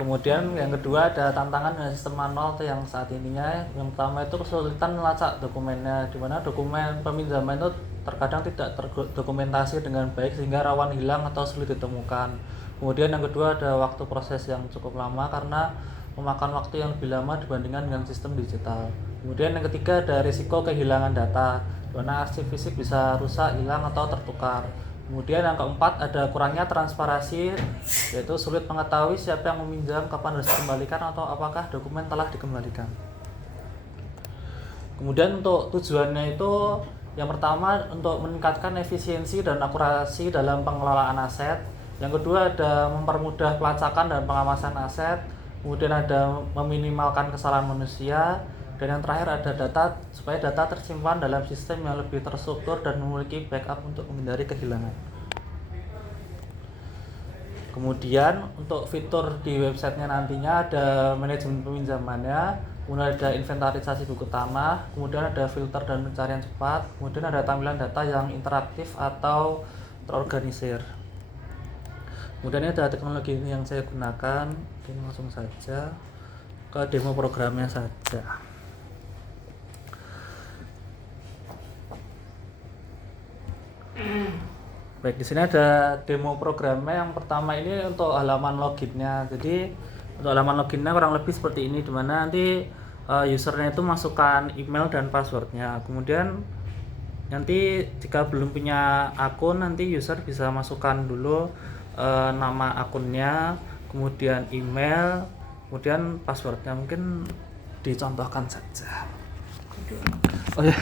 Kemudian yang kedua ada tantangan dengan sistem manual yang saat ininya. Yang pertama itu kesulitan melacak dokumennya, di mana dokumen peminjaman itu terkadang tidak terdokumentasi dengan baik sehingga rawan hilang atau sulit ditemukan. Kemudian yang kedua ada waktu proses yang cukup lama karena memakan waktu yang lebih lama dibandingkan dengan sistem digital. Kemudian yang ketiga ada risiko kehilangan data, di mana arsip fisik bisa rusak, hilang atau tertukar. Kemudian yang keempat ada kurangnya transparansi, yaitu sulit mengetahui siapa yang meminjam, kapan harus dikembalikan atau apakah dokumen telah dikembalikan. Kemudian untuk tujuannya itu yang pertama untuk meningkatkan efisiensi dan akurasi dalam pengelolaan aset. Yang kedua ada mempermudah pelacakan dan pengawasan aset. Kemudian ada meminimalkan kesalahan manusia. Dan yang terakhir ada data, supaya data tersimpan dalam sistem yang lebih terstruktur dan memiliki backup untuk menghindari kehilangan. Kemudian untuk fitur di websitenya nantinya ada manajemen peminjamannya, kemudian ada inventarisasi buku tanah, kemudian ada filter dan pencarian cepat, kemudian ada tampilan data yang interaktif atau terorganisir. Kemudian ada teknologi yang saya gunakan, ini langsung saja ke demo programnya saja. Baik, di sini ada demo programnya. Yang pertama ini untuk halaman loginnya. Jadi untuk halaman loginnya kurang lebih seperti ini, dimana nanti usernya itu masukkan email dan passwordnya. Kemudian nanti jika belum punya akun, nanti user bisa masukkan dulu nama akunnya, kemudian email, kemudian passwordnya. Mungkin dicontohkan saja. Oh ya.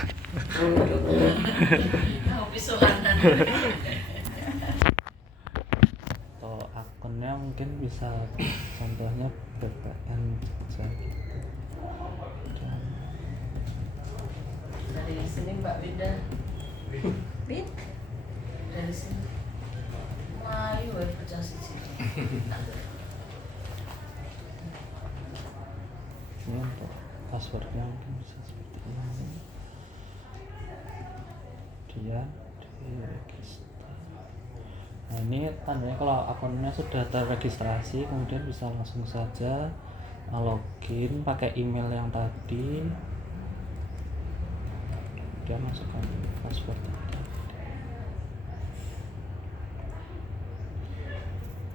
Atau akunnya mungkin bisa contohnya BPN saja gitu. Dan dari sini Mbak Winda. Bit. Dari sini. Melayu pecah siji. ini untuk passwordnya mungkin bisa seperti ini. Dia di register. Nah ini tandanya kalau akunnya sudah terregistrasi, kemudian bisa langsung saja login pakai email yang tadi, kemudian masukkan password tadi.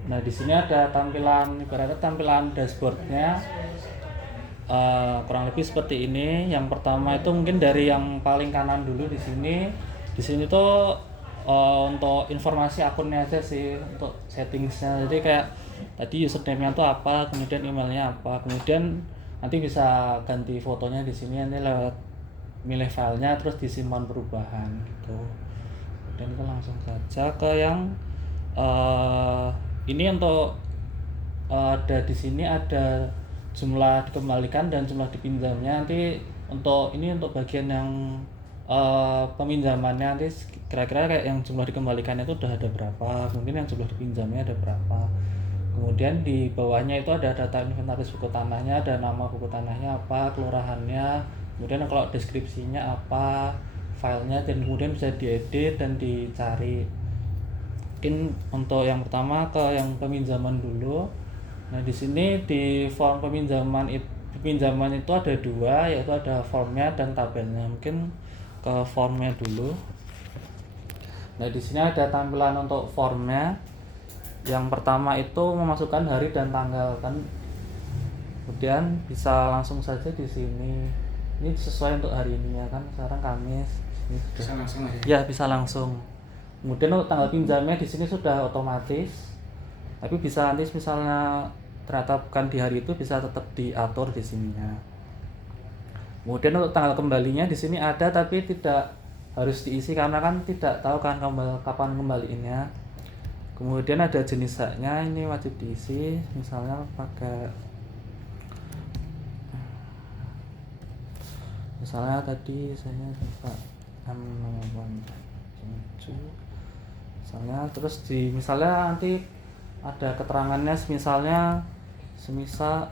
Nah di sini ada tampilan, ibaratnya tampilan dashboardnya. Kurang lebih seperti ini. Yang pertama itu mungkin dari yang paling kanan dulu di sini. Di sini tuh untuk informasi akunnya aja sih, untuk settingsnya. Jadi kayak tadi username-nya tuh apa, kemudian emailnya apa, kemudian nanti bisa ganti fotonya di sini, nanti lewat milih filenya terus disimpan perubahan gitu. Dan itu langsung saja ke yang ini untuk ada di sini ada jumlah dikembalikan dan jumlah dipinjamnya. Nanti untuk ini untuk bagian yang peminjamannya nanti kira-kira kayak yang jumlah dikembalikannya itu udah ada berapa, mungkin yang jumlah dipinjamnya ada berapa. Kemudian di bawahnya itu ada data inventaris buku tanahnya, ada nama buku tanahnya apa, kelurahannya, kemudian kalau deskripsinya apa, filenya, dan kemudian bisa diedit dan dicari. Mungkin untuk yang pertama ke yang peminjaman dulu. Nah di sini di form peminjaman itu ada dua, yaitu ada formnya dan tabelnya. Mungkin ke formnya dulu. Nah di sini ada tampilan untuk formnya. Yang pertama itu memasukkan hari dan tanggal kan. Kemudian bisa langsung saja di sini. Ini sesuai untuk hari ini ya kan. Sekarang Kamis. Bisa langsung aja. Ya bisa langsung. Kemudian untuk tanggal pinjamnya di sini sudah otomatis. Tapi bisa nanti misalnya ternyata bukan di hari itu, bisa tetap diatur di sininya. Kemudian untuk tanggal kembalinya di sini ada, tapi tidak harus diisi karena kan tidak tahu kan kapan kembaliinnya. Kemudian ada jenis haknya, ini wajib diisi, misalnya pakai, misalnya tadi saya lupa M87 misalnya, terus misalnya nanti ada keterangannya semisal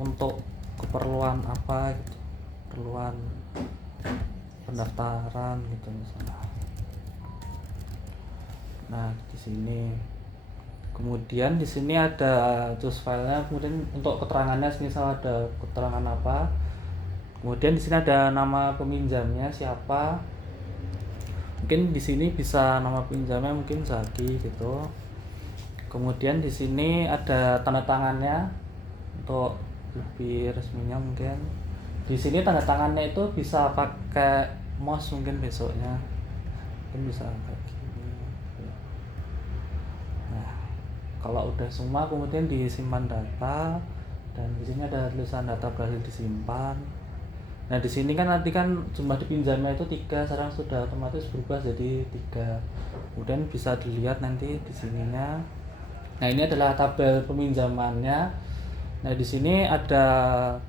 untuk keperluan apa gitu, keperluan pendaftaran gitu misalnya. Nah, di sini. Kemudian di sini ada choose filenya, kemudian untuk keterangannya misal ada keterangan apa. Kemudian di sini ada nama peminjamnya siapa. Mungkin di sini bisa nama pinjamnya mungkin Zaki gitu. Kemudian di sini ada tanda tangannya untuk lebih resminya mungkin. Di sini tanda tangannya itu bisa pakai mouse mungkin besoknya. Mungkin bisa kayak gini. Nah, kalau udah semua kemudian disimpan data dan di sini ada tulisan data berhasil disimpan. Nah, di sini kan nanti kan jumlah dipinjamnya itu 3, sekarang sudah otomatis berubah jadi 3. Kemudian bisa dilihat nanti di sininya. Nah, ini adalah tabel peminjamannya. Nah, di sini ada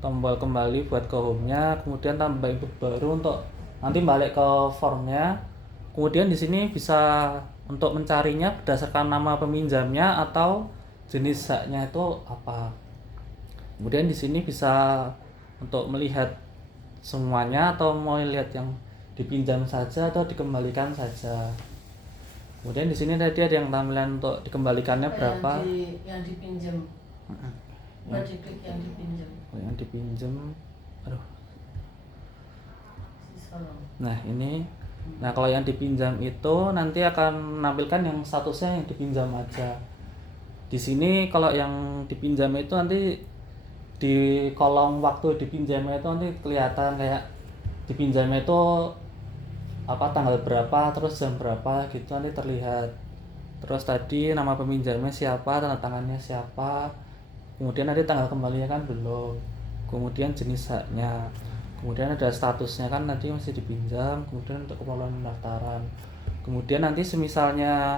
tombol kembali buat ke home-nya, kemudian tambah input baru untuk nanti balik ke formnya. Kemudian di sini bisa untuk mencarinya berdasarkan nama peminjamnya atau jenis haknya itu apa. Kemudian di sini bisa untuk melihat semuanya atau mau lihat yang dipinjam saja atau dikembalikan saja. Kemudian di sini tadi ada yang tampilan untuk dikembalikannya berapa. Yang dipinjam. Buat diklik yang dipinjam. Yang dipinjam. Aduh. Sisal. Nah, ini. Nah, kalau yang dipinjam itu nanti akan menampilkan yang statusnya yang dipinjam aja. Di sini kalau yang dipinjam itu nanti di kolom waktu dipinjamnya itu nanti kelihatan kayak dipinjamnya itu apa tanggal berapa terus jam berapa gitu nanti terlihat. Terus tadi nama peminjamnya siapa, tanda tangannya siapa, kemudian nanti tanggal kembalinya kan belum, kemudian jenis haknya, kemudian ada statusnya kan nanti masih dipinjam, kemudian untuk keperluan pendaftaran. Kemudian nanti semisalnya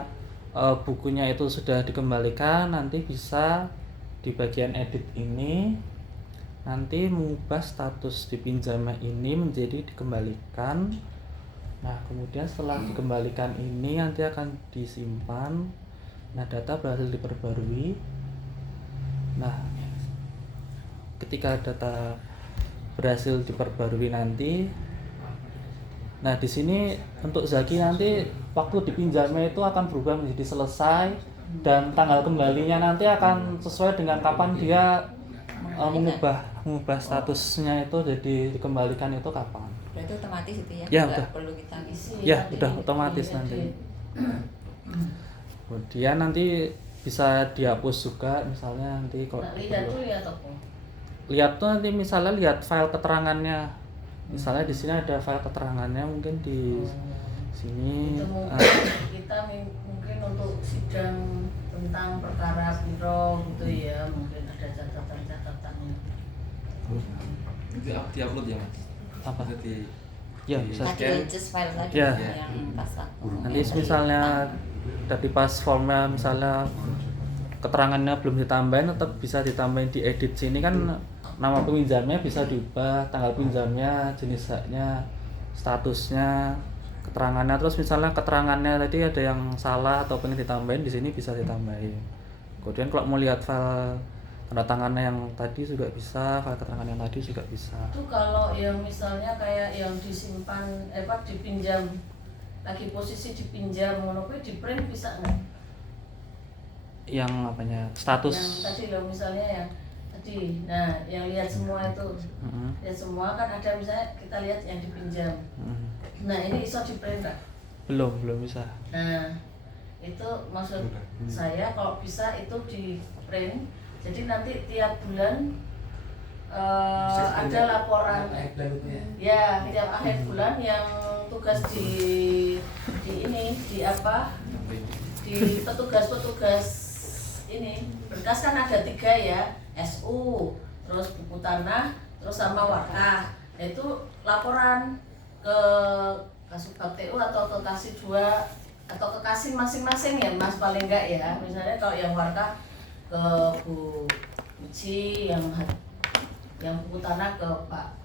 bukunya itu sudah dikembalikan, nanti bisa di bagian edit ini nanti mengubah status dipinjamnya ini menjadi dikembalikan. Nah, kemudian setelah dikembalikan ini nanti akan disimpan. Nah, data berhasil diperbarui. Nah, ketika data berhasil diperbarui nanti, nah di sini untuk Zaki nanti waktu dipinjamnya itu akan berubah menjadi selesai dan tanggal kembalinya nanti akan sesuai dengan kapan dia mengubah statusnya itu jadi dikembalikan itu kapan. Berarti otomatis itu ya? Ya, nggak udah. perlu kita isi. Ya, udah otomatis nanti. Kemudian nanti bisa dihapus juga misalnya nanti kalau lihat tuh lihat apa? Lihat tuh nanti misalnya lihat file keterangannya. Misalnya di sini ada file keterangannya mungkin di sini. Itu kita mungkin untuk sidang tentang perkara biro gitu ya, mungkin ada catatan-catatannya. Itu di-upload ya, Mas? Apa? Jadi Ya, bisa. Tadi adjust file tadi Ya. yang pas aku. Nanti misalnya dari pas formnya misalnya keterangannya belum ditambahin tetap bisa ditambahin di edit sini kan nama peminjamnya bisa diubah, tanggal pinjamnya, jenis haknya, statusnya, keterangannya. Terus misalnya keterangannya tadi ada yang salah atau pengen ditambahin di sini bisa ditambahin. Kemudian kalau mau lihat file tanda tangannya yang tadi juga bisa, file keterangan yang tadi juga bisa. Itu kalau yang misalnya kayak yang disimpan dipinjam lagi posisi dipinjam ngono kuwi di print bisa nggak? Yang apanya? Status. Yang tadi loh misalnya yang tadi. Nah, yang lihat semua itu. Lihat semua kan ada misalnya kita lihat yang dipinjam. Nah, ini iso di print nggak? Belum bisa. Nah, itu maksud saya kalau bisa itu di print. Jadi nanti tiap bulan ada laporan ya tiap akhir bulan yang tugas di petugas ini berkas kan ada 3 ya, SU, terus buku tanah, terus sama wakah. Itu laporan ke Kasubag TU atau ke Kasih 2 atau ke Kasih masing-masing ya Mas, paling enggak ya. Misalnya kalau yang wakah ke Bu Uci, yang buku tanah ke Pak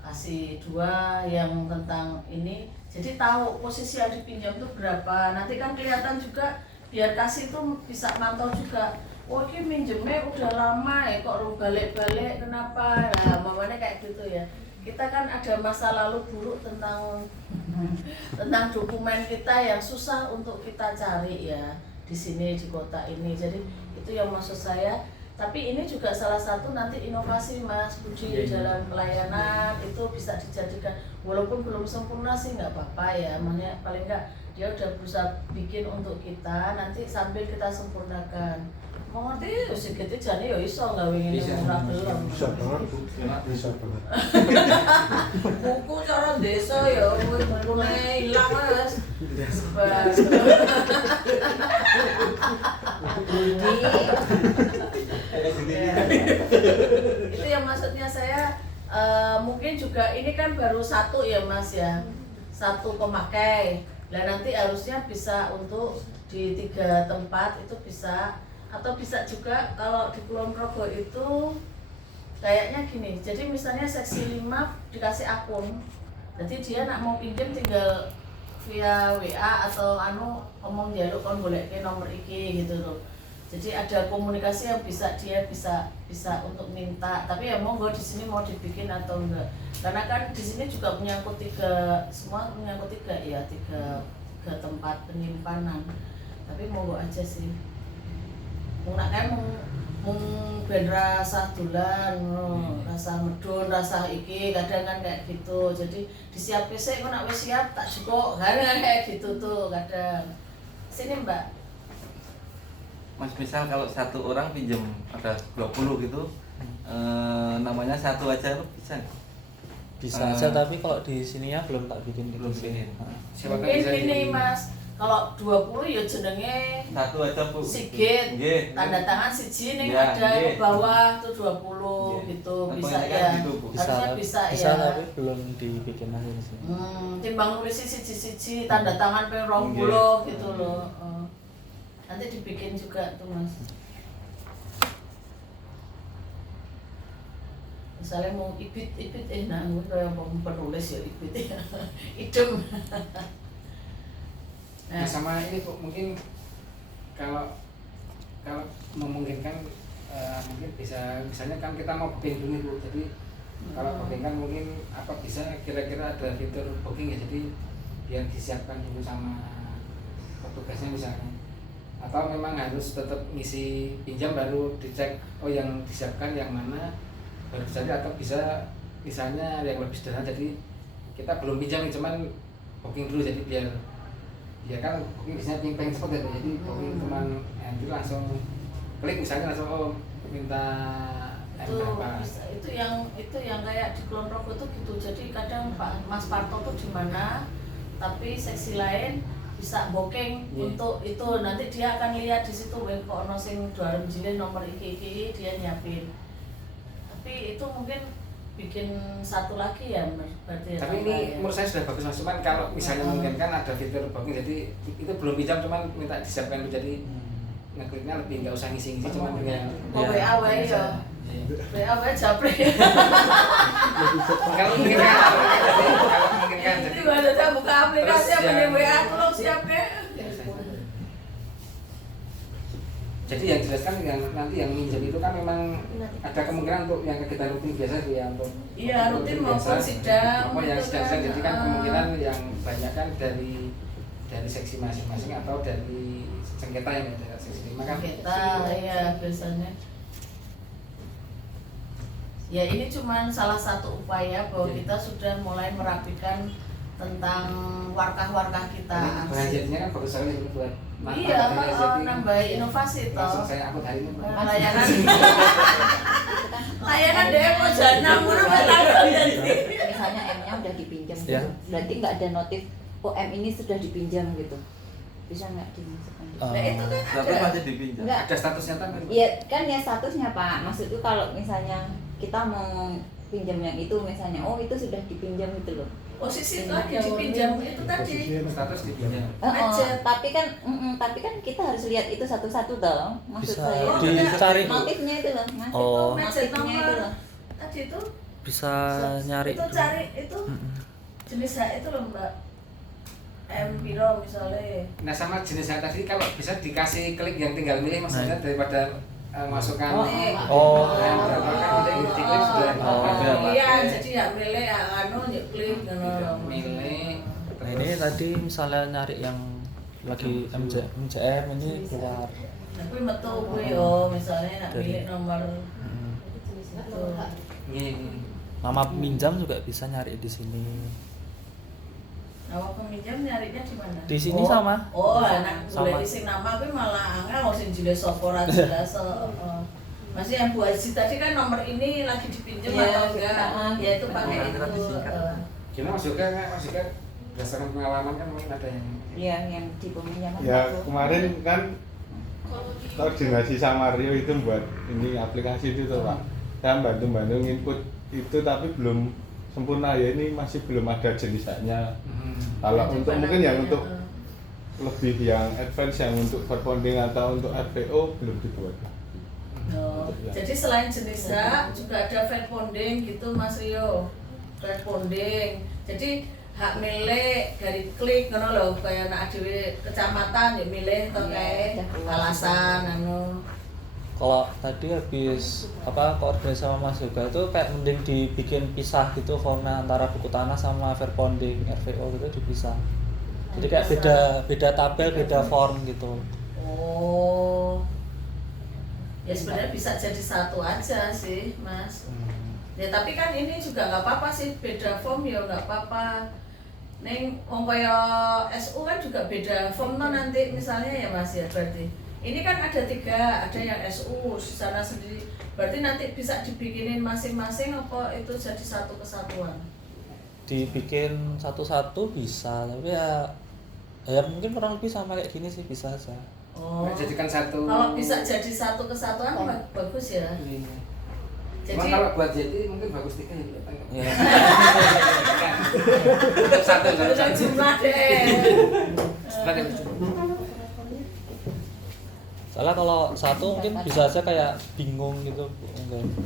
Kasih 2 yang tentang ini. Jadi tahu posisi yang dipinjam itu berapa. Nanti kan kelihatan juga biar Kasih itu bisa mantau juga. Oh, ini minjemnya udah lama ya kok balik-balik kenapa? Nah, mamanya kayak gitu ya. Kita kan ada masa lalu buruk tentang tentang dokumen kita yang susah untuk kita cari ya di sini di kota ini. Jadi itu yang maksud saya. Tapi ini juga salah satu nanti inovasi Mas Budi dalam pelayanan itu bisa dijadikan, walaupun belum sempurna sih nggak apa-apa ya, makanya paling nggak dia udah berusaha bikin untuk kita, nanti sambil kita sempurnakan. Mau ngerti sedikit jane ya iso gawe ngene murah belum. Bisa banget Bu, bisa banget. Buku cara desa ya bukunya hilang Mas. Bas. Itu yang maksudnya saya mungkin juga ini kan baru satu ya Mas ya, satu pemakai. Nah nanti harusnya bisa untuk di 3 tempat itu bisa, atau bisa juga kalau di Kulon Progo itu kayaknya gini. Jadi misalnya seksi 5 dikasih akun, jadi dia nak mau pinjam tinggal via WA atau ngomong jaluk kon goleke nomor iki gitu loh. Jadi ada komunikasi yang dia bisa untuk minta. Tapi ya monggo di sini mau dibikin atau enggak. Karena kan di sini juga menyangkut 3 tempat penyimpanan. Tapi monggo aja sih. Mung nak kae mung ben rasa dolan, rasa medun, rasa iki kadang kan kayak gitu. Jadi disiapke sik kok nak wis siap tak jukuk. Kadang kayak gitu tuh kadang. Sini Mbak. Mas, misal kalau satu orang pinjam ada 20 gitu, namanya satu aja itu bisa nggak? Bisa aja, tapi kalau di sininya belum tak bikin gitu Belum sih. bikin. Mungkin gini Mas, kalau 20 ya jenenge Satu aja Bu. Sigit, Nggih. tanda tangan siji ning Ya, ada nggih. ke bawah tuh 20 Nggih. gitu, Nah, bisa kebanyakan ya. gitu, Bu. Harusnya bisa bisa ya. tapi belum dibikin aja sih. Timbang nulis siji-siji tanda tangan ping 20 Nggih. gitu loh. Nanti dibikin juga tuh Mas. Misalnya mau ibit nah gue kayak mau penulis ya ibit ya. Idem. Nah sama ini Bu, mungkin kalau memungkinkan mungkin bisa, misalnya kan kita mau booking dulu nih Bu, jadi kalau booking kan mungkin apa bisa kira-kira ada fitur booking ya, jadi biar disiapkan dulu sama petugasnya misalnya, atau memang harus tetap ngisi pinjam baru dicek oh yang disiapkan yang mana baru saja, atau bisa misalnya yang lebih sederhana, jadi kita belum pinjam cuman booking dulu, jadi biar kan booking biasanya pengen cepet ya, jadi booking cuman nanti langsung klik misalnya langsung oh minta berapa. Itu yang kayak di Kulon Progo tuh gitu. Jadi kadang Pak Mas Parto tuh di mana, tapi seksi lain bisa booking untuk itu, nanti dia akan lihat di situ kok ono sing jualan jilin nomor iki dia nyiapin. Tapi itu mungkin bikin satu lagi ya berarti. Tapi ini menurut saya sudah bagus Mas, cuman kalau misalnya mungkin kan ada fitur booking, jadi itu belum pinjam cuman minta disiapkan dulu, jadi ngekliknya lebih nggak usah ngisi-ngisi, cuman dengan WA wae ya. WA wae japri. kalau mungkin kan Jadi ada buka aplikasi Terus apa yang- WA tolong siap ke. jadi yang jelaskan yang nanti yang minjem itu kan memang ada kemungkinan untuk yang kegiatan rutin biasa itu ya, untuk Iya, rutin maupun sidang, maupun yang gitu sedang-sedang, kan. jadi kan kemungkinan yang banyak kan dari seksi masing-masing atau dari sengketa yang ada seksi 5 kan. Kita ya biasanya. Ya ini cuma salah satu upaya bahwa kita sudah mulai merapikan tentang warkah-warkah kita. Pengajiannya kan bagus sekali itu buat Iya, nambah inovasi langsung toh. saya upload hari ini. Layanan layanan demo jana murah jadi. Misalnya M-nya udah dipinjam, Ya. berarti nggak ada notif oh M ini sudah dipinjam gitu, bisa nggak dimasukkan? Nah itu kan Tapi ada. masih dipinjam. Nggak. Ada statusnya kan? Iya kan ya statusnya Pak, maksudku kalau misalnya kita mau pinjam yang itu misalnya oh itu sudah dipinjam gitu loh. Posisi lagi dipinjam itu tadi. Status dipinjam. Macet. Tapi kan kita harus lihat itu satu-satu dong, maksud Bisa saya. dicari Motifnya itu loh, Mas. Oh. Macet Motifnya itu nomor loh. tadi itu bisa nyari itu dulu. cari itu jenis H itu loh Mbak. M piro misalnya. Nah sama jenis yang tadi kalau bisa dikasih klik yang tinggal milih maksudnya daripada masukkan Oh. berapa kan udah diklik sudah Oh. ada Iya, jadi ya milih ya anu ya klik ngono. milih Ya, ini tadi misalnya nyari yang lagi MJM ini keluar. Tapi metu kuwi yo misalnya nak Dari- milik nomor itu. Nama peminjam juga bisa nyari di sini. Nama peminjam nyarinya di mana? Di sini sama. Oh, anak Sama. golek sing nama kuwi malah angel sing jelas sapa ora jelas. Masih yang Bu Haji tadi kan nomor ini lagi dipinjam Iya, atau enggak? Ya itu pakai Nomor itu. disingkat. Gimana Mas Yoga berdasarkan pengalaman kan mungkin ada yang Iya, yang di peminjaman Ya itu. kemarin kan koordinasi sama Rio itu buat ini aplikasi itu tuh Pak. Saya bantu input itu tapi belum sempurna ya, ini masih belum ada jenisnya. Kalau Ya, untuk coba mungkin nanti yang ya, untuk lebih yang advance yang untuk crowdfunding atau untuk RPO belum dibuat. Oh, jadi selain jenis hak juga ada crowdfunding gitu Mas Rio. Crowdfunding. Jadi hak milik dari klik ngono lho kaya nek dhewe kecamatan ya milih to Iya, kae udah keluar alasan anu. Kalau tadi habis koordinasi sama Mas Yoga itu kayak mending dibikin pisah gitu formnya antara buku tanah sama crowdfunding RVO gitu dipisah. Jadi kayak beda tabel, beda form gitu. Oh. Ya sebenarnya bisa jadi satu aja sih, Mas. Ya tapi kan ini juga nggak apa-apa sih, beda form ya nggak apa-apa. Neng wong kaya SU kan juga beda form tuh nanti misalnya ya Mas ya berarti. Ini kan ada 3, ada yang SU di sana sendiri. Berarti nanti bisa dibikinin masing-masing apa itu jadi satu kesatuan? Dibikin satu-satu bisa, tapi ya mungkin kurang lebih sama kayak gini sih bisa aja. Oh. jadikan satu. Kalau bisa jadi satu kesatuan bagus ya. Iya. Jadi Cuma kalau buat jadi mungkin bagus 3 ya. Ya. Tetap satu udah jumlah deh. Soalnya kalau satu mungkin bisa aja kayak bingung gitu.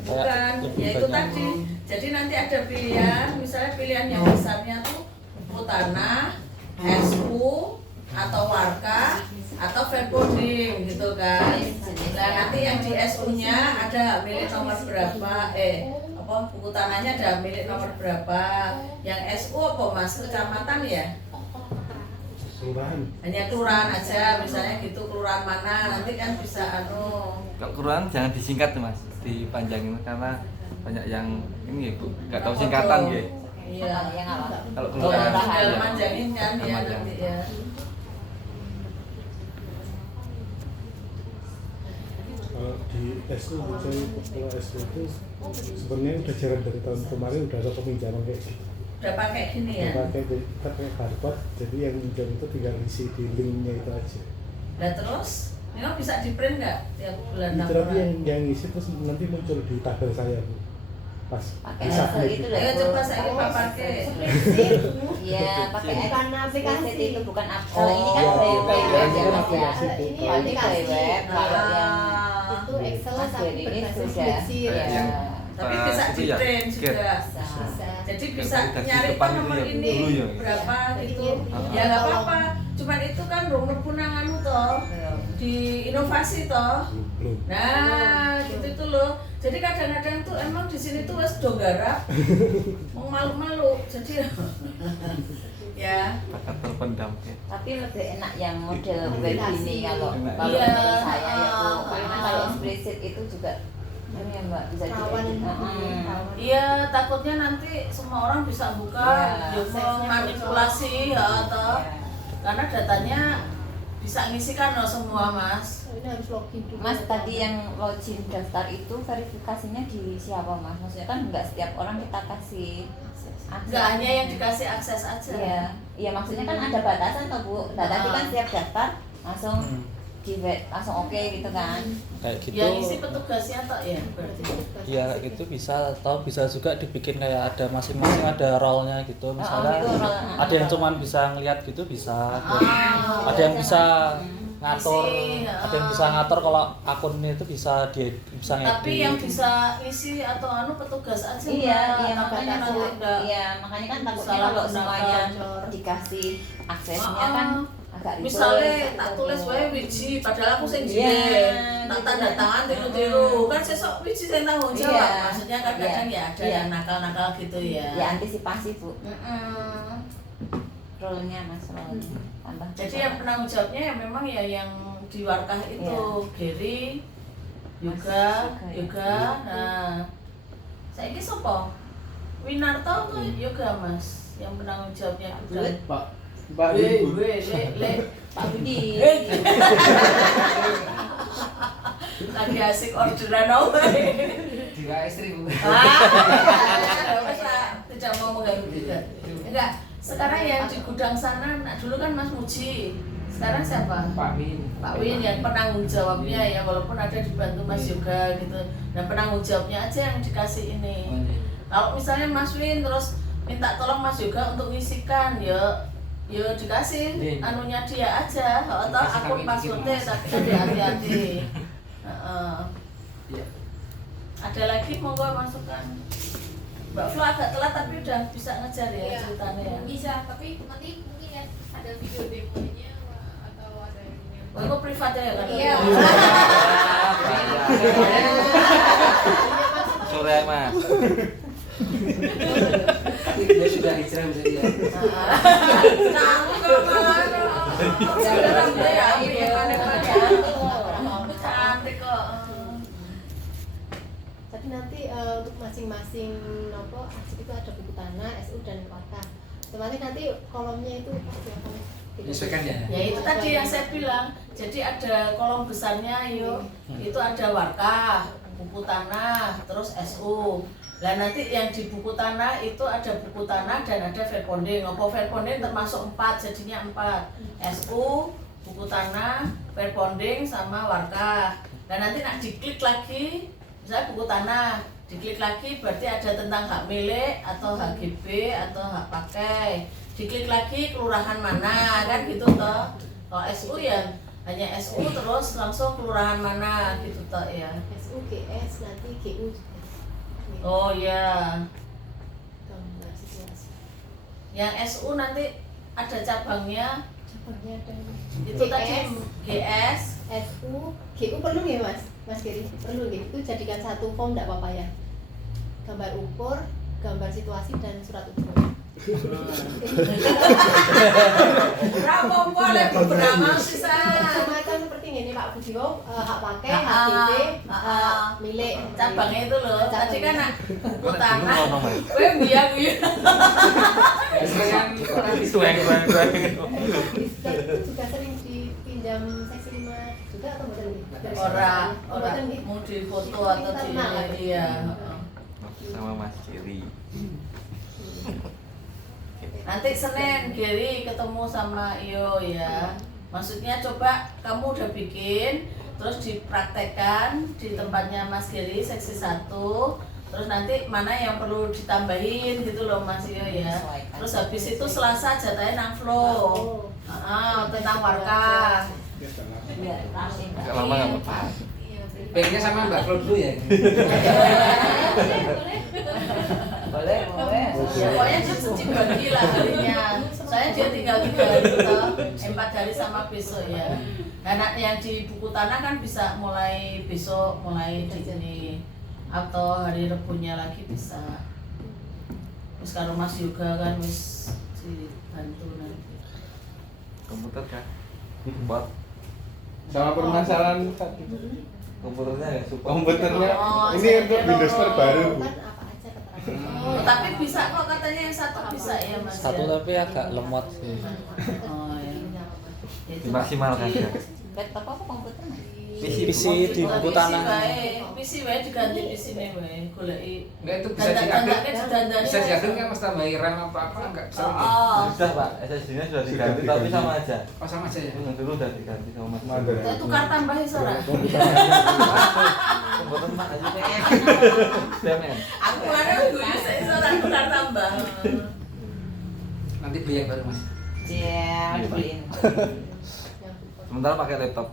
Bukan, ya itu tadi. Jadi nanti ada pilihan, misalnya pilihan yang besarnya tuh buku tanah, SU, atau warka, atau crowdfunding gitu kan. Nah nanti yang di SU-nya ada milik nomor berapa, buku tanahnya ada milik nomor berapa. Yang SU apa Mas? Kecamatan ya? Kelurahan. Hanya kelurahan aja, misalnya gitu kelurahan mana nanti kan bisa anu. Kalau kelurahan jangan disingkat tuh Mas, dipanjangin karena banyak yang ini ya Bu, nggak tahu singkatan ya. Iya. Yang apa? Kalau Oh, kelurahan tinggal ya. manjangin kan ya Manjang. nanti ya. Kalau di SU, kalau SU itu sebenarnya udah jarang dari tahun kemarin udah ada peminjaman kayak gitu. Udah pakai gini ya. Kita pakai barcode, jadi yang minjam itu tinggal isi di linknya itu aja. Nah terus, memang bisa di print nggak tiap bulan Itu tapi laporan? yang isi terus nanti muncul di tabel saya Bu. Pas Pakai bisa Excel itu loh. Ayo coba saya pakai. Iya, pakai Bukan aplikasi. itu bukan kalau ini kan iya, by iya, web iya, ya iya, Mas ya. aplikasi itu. Kalau ini by web, kalau yang Itu Excel Mas tapi ini berbasis sudah spreadsheet. ya. Yang Tapi bisa itu di ya, print gap. juga. Bisa. Jadi bisa Dari nyari depan kan nomor itu ya, ini dulu ya. berapa gitu. Iya. Ya nggak apa-apa. Cuman itu kan belum punangan toh di inovasi toh. Belum. Nah, gitu itu loh. Jadi kadang-kadang tuh emang di sini tuh wes do garap. Mau malu-malu. Jadi ya. bakat terpendam ya. Tapi lebih enak yang model web ini kalau Enak. kalau Iya. menurut saya ya Bu. Karena Ah. kalau spreadsheet itu juga ini ya Mbak bisa Rawan. diedit. Iya, takutnya nanti semua orang bisa buka, Iya. mau manipulasi ya toh. Karena datanya bisa ngisikan loh semua Mas. Ini harus login dulu. Mas tadi yang login daftar itu verifikasinya di siapa Mas? Maksudnya kan nggak setiap orang kita kasih akses. Nggak hanya yang dikasih akses aja. Iya, iya maksudnya kan ada batasan toh Bu. Nah tadi kan setiap daftar langsung langsung oke gitu kan. Kayak gitu. Yang isi petugasnya toh ya berarti. Iya kayak gitu bisa, atau bisa juga dibikin kayak ada masing-masing ada role-nya gitu. Misalnya gitu, role. ada yang cuman bisa ngeliat gitu bisa. Ah, Ada yang bisa ngatur, Isi, ada yang bisa ngatur kalau akunnya itu bisa bisa ngedit. Tapi yang bisa isi atau anu petugas aja Iya, Mbak. iya Makanya makanya nanti enggak. iya makanya kan takutnya Salah kalau gunakan. semuanya dikasih aksesnya kan agak ribet. Misalnya tak tulis wae wiji padahal aku sing Iya, jilid tak gitu tanda kan. tangan tiru-tiru kan sesok wiji sing tanggung jawab Iya. maksudnya kan kadang Iya. ya ada Iya. yang nakal-nakal gitu ya. Ya antisipasi Bu. Mm-mm. role-nya Mas role-nya. Tambah. Jadi yang penanggung jawabnya ya memang ya yang di Warkah itu Gary, Yoga. Nah, saya ini sopo? Winarto tuh Yoga Mas, yang penanggung jawabnya gudang. Pak Ibu. Pak Budi. Lagi asik orderan apa? Dua istri Bu. Tidak mau mengganggu juga. Enggak, sekarang yang di gudang sana, nah dulu kan Mas Muji. Sekarang siapa? Pak Win. Pak Win yang penanggung jawabnya ya, walaupun ada dibantu Mas Yoga gitu. Nah penanggung jawabnya aja yang dikasih ini. Kalau misalnya Mas Win terus minta tolong Mas Yoga untuk ngisikan, ya dikasih anunya dia aja. Atau akun passwordnya, tapi kan hati-hati. Iya. Ada lagi monggo masukkan. Mbak Flo agak telat tapi udah bisa ngejar ya ceritanya ya. Bisa, tapi nanti mungkin ya ada video demonya atau ada yang Oh, itu privat ya kan? Iya. Sore Mas. Dia sudah hijrah bisa dia. Nah, aku kalau malah cantik kok. Tapi nanti untuk masing-masing nopo arsip itu ada buku tanah, SU dan Warkah. Otomatis nanti kolomnya itu pasti akan Menyesuaikan ya. Ya itu tadi yang saya bilang. Jadi ada kolom besarnya itu ada Warkah, buku tanah, terus SU. Nah nanti yang di buku tanah itu ada buku tanah dan ada verbonding. Ngopo verbonding termasuk 4, jadinya 4. SU, buku tanah, verbonding sama Warkah. Dan nanti nak diklik lagi, misalnya buku tanah, diklik lagi berarti ada tentang hak milik atau HGB atau hak pakai. Diklik lagi kelurahan mana kan gitu toh. Kalau SU ya hanya SU terus langsung kelurahan mana gitu toh ya. SU, GS, nanti GU juga. Oh ya. Gambar situasi. Yang SU nanti ada cabangnya Cabangnya ada itu tadi GS. SU, GU perlu ya Mas Giri? Perlu ya? Itu jadikan satu form enggak apa-apa ya? Gambar ukur, gambar situasi dan surat ukur. Berapa boleh bernama sih Semacam seperti ini Pak Budio, hak pakai, HGB, milik. cabangnya itu loh. Tadi kan nak buku tanah. Ngomong, Mas. Kowe biang ya. Sekarang orang Itu yang keren. Itu juga sering dipinjam seksi 5 juga atau bukan nih? Orang Bukan nih. mau difoto atau di iya. Sama Mas Kiri. Nanti Senin Gary ketemu sama Iyo ya. Maksudnya coba kamu udah bikin terus dipraktekkan di tempatnya Mas Gary seksi 1. Terus nanti mana yang perlu ditambahin gitu loh Mas Iyo ya. Terus habis itu Selasa jatahnya nang flow. Tentang Warkah. Iya, rame. Agak lama nggak apa-apa. pengennya sama Mbak Flo dulu ya. Boleh. Ya, pokoknya dibagi lah harinya. Saya dia tinggal 3 hari toh, 4 hari sama besok ya. Anak yang di buku tanah kan bisa mulai besok, mulai di sini atau hari Rebunya lagi bisa. Terus kalau Mas Yoga kan wis dibantu nanti. Komputer kan? Buat Sama permasalahan komputernya ya support. komputernya Oh, ini saya untuk kira Windows terbaru Bu. Kan apa aja keterangan. Oh, tapi bisa kok katanya yang satu bisa ya Mas. Satu ya? tapi agak lemot sih. Oh ya. Itu Dimaksimalkan ya. Laptop apa komputer Mas? PC di buku tanah. PC wae diganti PC ne wae, goleki. Enggak itu bisa diupdate. Bisa diupdate kan Mas tambahin RAM apa enggak bisa. Oh. Sudah Pak, SSD-nya sudah diganti Sudah tapi diganti. sama aja. Oh sama aja ya. Dulu udah diganti sama Mas. Mother. Saya tukar tambah ora. Komputer Pak aja pengen. Pengen. Aku ada guyu saya tukar tambah. Nanti beli yang baru Mas. Iya, dibeliin. Sementara pakai laptop.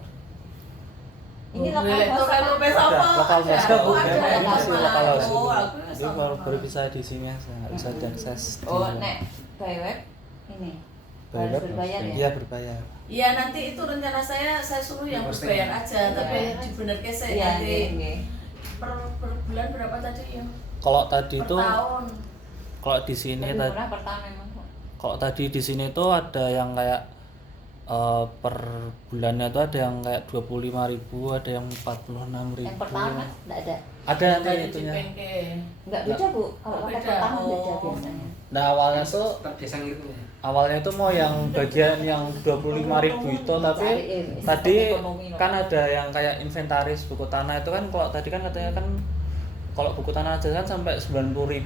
Ini Itu lokal kan host lupa apa? apa? Lokal host kan Oh, bukan ada. masih lokal host. Oh, aku Ini sama. baru bisa edisinya, saya nggak bisa diakses. Oh, nek by web ini harus berbayar ya? Iya berbayar. Iya nanti itu rencana saya suruh yang berbayar aja, tapi Iya. dibenerke saya Iya, nanti nggih. per bulan berapa tadi ya? Kalau tadi Per itu tahun. kalau di sini Lebih tadi murah per tahun memang kok. Kalau tadi di sini tuh ada yang kayak per bulannya tuh ada yang kayak 25.000, ada yang 46.000. Yang pertama enggak ada. Ada nanti Dari itunya. Cipengke. Enggak beda, Bu. Kalau Oh, paket beda. pertama beda Oh. biasanya. Nah awalnya tuh tetap desa gitu ya. awalnya itu mau yang bagian yang 25.000 itu, tapi tadi kan ada yang kayak inventaris buku tanah itu kan. Kalau tadi kan katanya kan kalau buku tanah aja kan sampai 90.000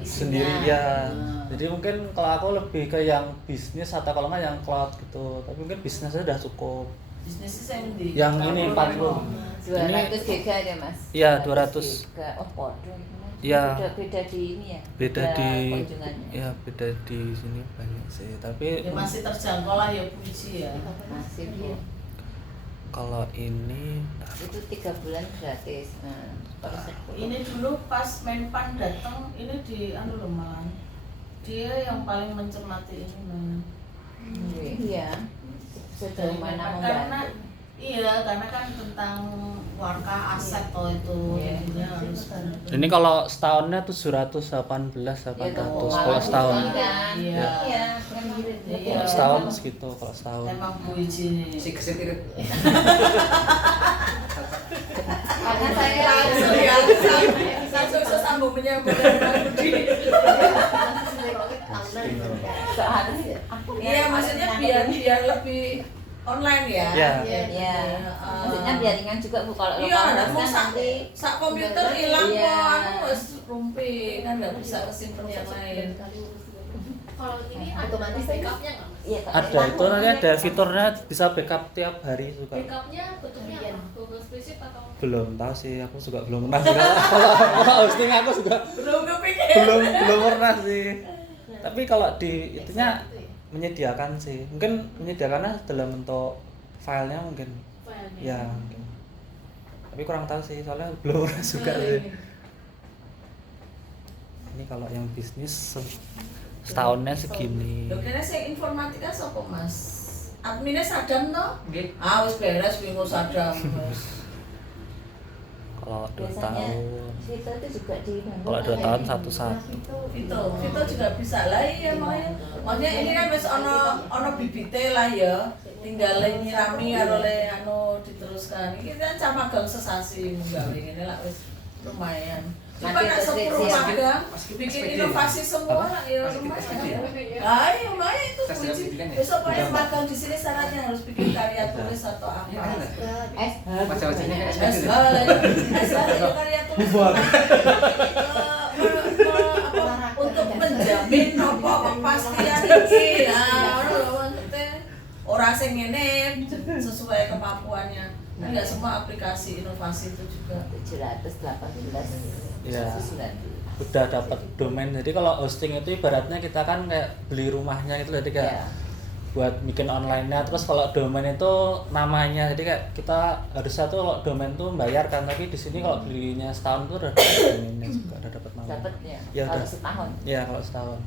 sendiri ya. Jadi mungkin kalau aku lebih ke yang bisnis atau kalau nggak yang cloud gitu. Tapi mungkin bisnisnya udah cukup. Bisnis yang di Yang ini 40. 200 giga ya, Mas? Iya, 200. giga. Oh, podo. Iya. Beda di ini ya. Beda di kunjungannya. ya beda di sini banyak sih. Tapi ya masih terjangkau lah ya puji ya. Masih Bu. kalau ini Itu 3 bulan gratis. Nah, terus Ini dulu pas Menpan datang ini di anu loh Malan. Dia yang paling mencermati ini Malan. iya. Sejauh mana karena membantu. iya karena kan tentang warkah aset toh itu Iya. jadinya harus ini kalau setahunnya 718 800 kalau setahun. Iya. Iya, kan gitu. Iya. Kalau setahun segitu kalau setahun. Emang puji nih. Si kesetirit. Karena saya Langsung ya, langsung sesambung menyambung dengan Budi. soalnya Iya maksudnya biar lebih online ya. Iya. Iya. Maksudnya biar ringan juga Bu kalau Iya, lokal ada kan mau nanti sak komputer hilang Iya. kok, anu wis rumpi kan nggak bisa kesimpan yang lain. Kalau ini otomatis backupnya nggak? iya, Ada itu nanti ada fiturnya bisa backup tiap hari juga. Backupnya bentuknya apa? Google Spreadsheet atau? Belum tahu sih, aku juga belum pernah sih. Kalau hosting aku juga Belum kepikir. belum pernah sih. Tapi kalau di itunya menyediakan sih. Mungkin menyediakannya dalam bentuk filenya mungkin. Ya, mungkin. Tapi kurang tahu sih, soalnya belum pernah juga sih. Ini kalau yang bisnis setahunnya segini. Lho kira sing informatika sapa Mas? Adminnya Sadam toh? Nggih. Ah wis beres wingi Sadam. wis. Kalau 2 biasanya tahun. kita itu juga di Kalau 2 tahun satu-satu. Vito juga bisa lah ya makanya. Maksudnya ini kan wis ono bibite lah ya. Tinggal nyirami karo le anu diteruskan. Iki kan camagang sesasi munggawe ngene lah wis lumayan. Cuma Nanti nak deskripsi sepuluh ya. magang Masih bikin SPD. inovasi semua lah ya Masih lumayan. SPD ya? Ah iya lumayan itu Tes puji. pendidikan ya? Besok yang magang di sini syaratnya harus bikin karya tulis atau apa. Iya, ada. S Baca-bacanya kayak SPD. SH itu karya tulis untuk menjamin apa kepastian iki. Nah, ngono lho maksudnya ora sing ngene sesuai kemampuannya. Kan enggak semua aplikasi inovasi itu juga. 718 Iya. susulan. Udah dapat domain. Jadi kalau hosting itu ibaratnya kita kan kayak beli rumahnya itu, jadi kayak Iya. buat bikin online-nya. Terus kalau domain itu namanya, jadi kayak kita harusnya tuh kalau domain tuh membayar kan, tapi di sini kalau belinya setahun tuh udah dapat domainnya juga, udah dapat nama. Dapat ya. Ya Kalau udah. setahun. Iya kalau setahun.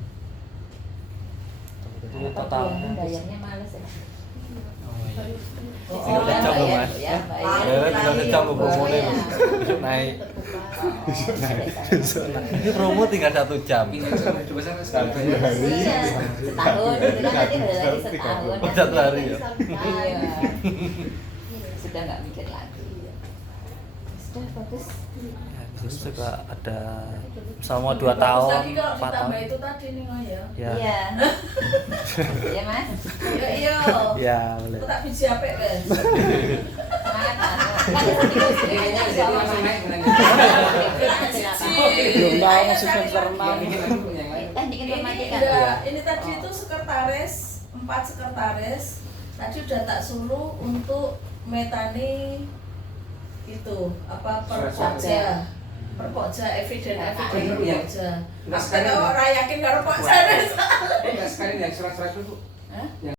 Tuh, jadi Apa totalnya bayarnya males ya. Oh, Tinggal kecap loh, Mas. Ya, Ah, bayar. tinggal kecap loh, promonya Iya. besok naik. Ini promo tinggal 1 jam. Ini coba saya sekarang. Iya, setahun itu kan nanti ada lagi setahun. Oh, 1 hari ya? Iya. Sudah nggak mikir lagi. Sudah bagus. Ya, di sini juga ada selama 2 Bagus tahun, lagi kalau 4 tahun. ditambah itu tadi nih Mas ya. Ya. Iya. Iya Mas. Ya iya. Ya, boleh. Aku tak biji apik wes. Kayaknya jadi langsung naik dengan Belum tahu masuk semester 6. yang lain. Teknik informatika. Ini tadi itu sekretaris, 4 sekretaris. Tadi udah tak suruh untuk metani itu apa perpokja. Perpokja eviden perpokja. Enggak Aku sekali. ora yakin karo Pak Janes. Enggak sekali yang surat-surat itu. Hah?